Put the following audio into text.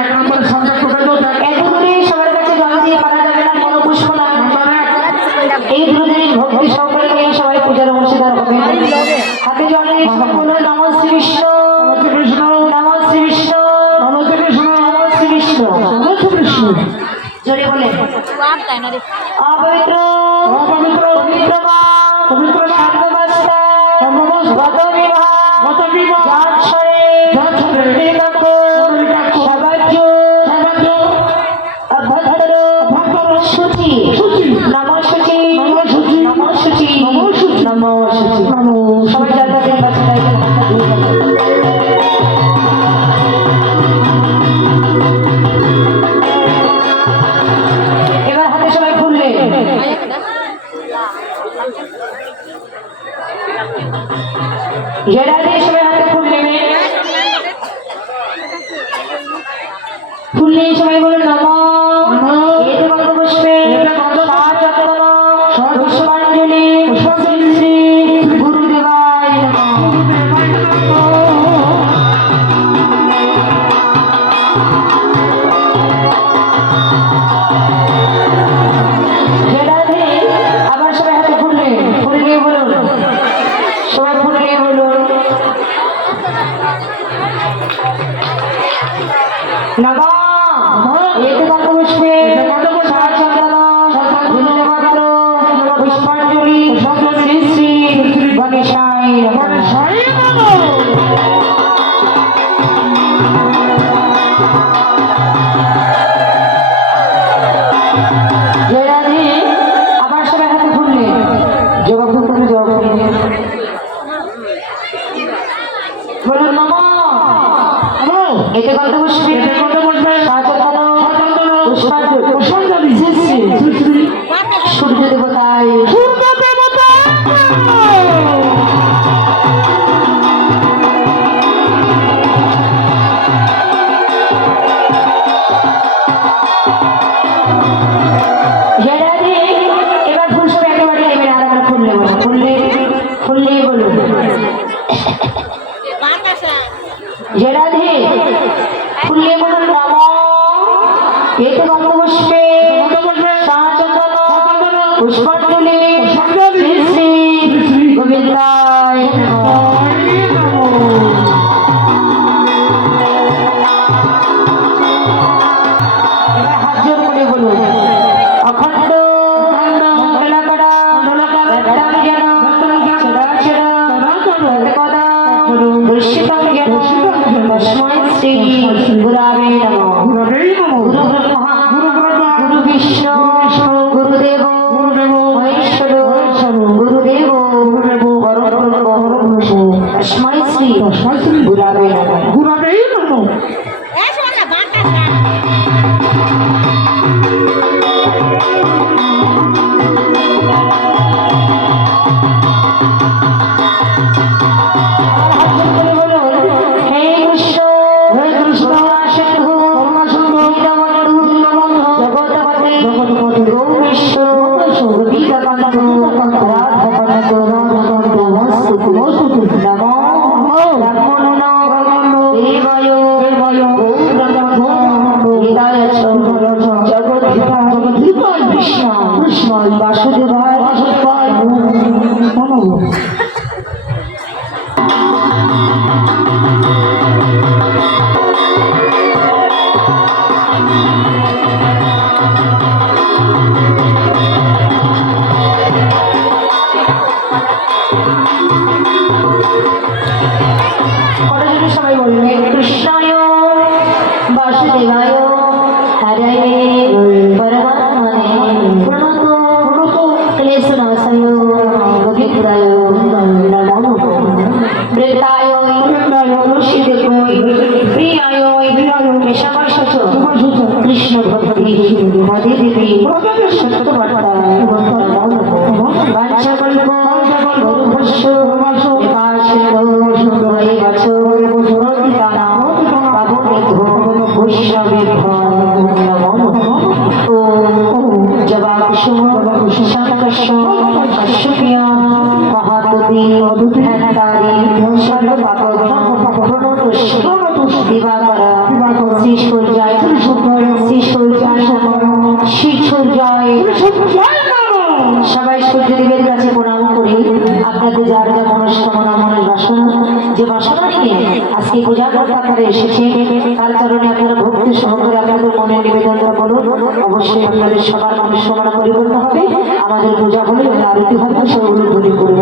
এক নম্বর সংখ্যা কোথায় তো এত দূরে সবার কাছে জল দিয়ে পারা যাবে না, কোনো পুষ্প না। এই দুদিন ভক্তি সহকারে নিয়ে সবাই পূজার অংশীদার হবে। হাতে জল নিয়ে সবাই বলো নমঃ শ্রী বিষ্ণু, নমঃ শ্রী বিষ্ণু, নমঃ শ্রী বিষ্ণু, নমঃ শ্রী বিষ্ণু, নমঃ শ্রী বিষ্ণু। জোরে বলে অপবিত্র অপবিত্র পবিত্র পবিত্র সর্ববস্তা গত বিবাহ যাচ্ছরে সবাজ্য অভদ্র শুচি নমঃ শুচি নমঃ শুচি নমঃ শুচি নমঃ শুচি। সবাই যাদের কাছে এবার হাতে সবাই খুললে যেটা দিয়ে সবাই হাতে ফুল নেবে, ফুল নিয়ে সবাই বলে নমঃ এতে পুষ্পে পুষ্পাঞ্জলি শ্রী গুরুদেবায় যেটা দিয়ে আবার সবাই হাতে ফুললে, ফুল নিয়ে বলুন, সবাই ফুল নিয়ে বলুন নমঃ এতে পুষ্পে ধন্যবাদ পুষ্পাঞ্জলি শ্রী শ্রী গণেশায় জয়রাধে। আবার সবাই হাতে খুললে জবাব করলে জবাব করলে বলুন নমঃ এতে কত পুষ্পে পুষ্পাঞ্জলি শ্রী শ্রী সূর্য দেবতায় এবার ফুল সব একেবারে নেবেন আর আমরা খুললে বলো, খুললে খুললে বলুন জয়রাধে। খুললে বলুন নমঃ এতে পুষ্পে পুষ্পাঞ্জলি শ্রী শ্রী গোবিন্দায় এবার হাত জোর করে বলুন অখণ্ড মঙ্গলাকরা যেন দৃশ্যিতম যেন তস্मै শ্রী গুরবে নমঃ। গুরু ব্রহ্মা গুরু বিষ্ণু গুরুদেব মহেশ্বর গুরুদেব পরব্রহ্ম তস্मै শ্রী গুরবে নমঃ। গুরবে নমঃ। বাসুদেবায় বাসুদেবায় সবাই বললেন কৃষ্ণায় বাসুদেবায় হরে পরমাত্মনে প্রণত ক্লেশনাশায় গোবিন্দায় নমঃ। প্রেতায় ঋষিদেবায় প্রিয়ায় কেশবায় কৃষ্ণ ভক্তি মদে দেবী সত্যবার্তায় বাঞ্ছাকল্প গরুভস্য দিবাকরা রক্ষা করো। শ্রী সূর্যায় শ্রী সূর্যায় শ্রী সূর্যায় সবাই সূর্যদেবের কাছে প্রণাম করি। আপনাদের যার যা মনস্কামনা মনের বাসনা, যে বাসনা নিয়ে আজকে পূজা করতে আপনারা এসেছে, তার কারণে আপনারা ভক্তি সহকারে আপনাদের মনের নিবেদনটা করুন। অবশ্যই আপনাদের সবার মনস্কামনা পরিপূর্ণ হবে। আমাদের পূজা হলে আরতি হবে, সেগুলো ধরে করুন।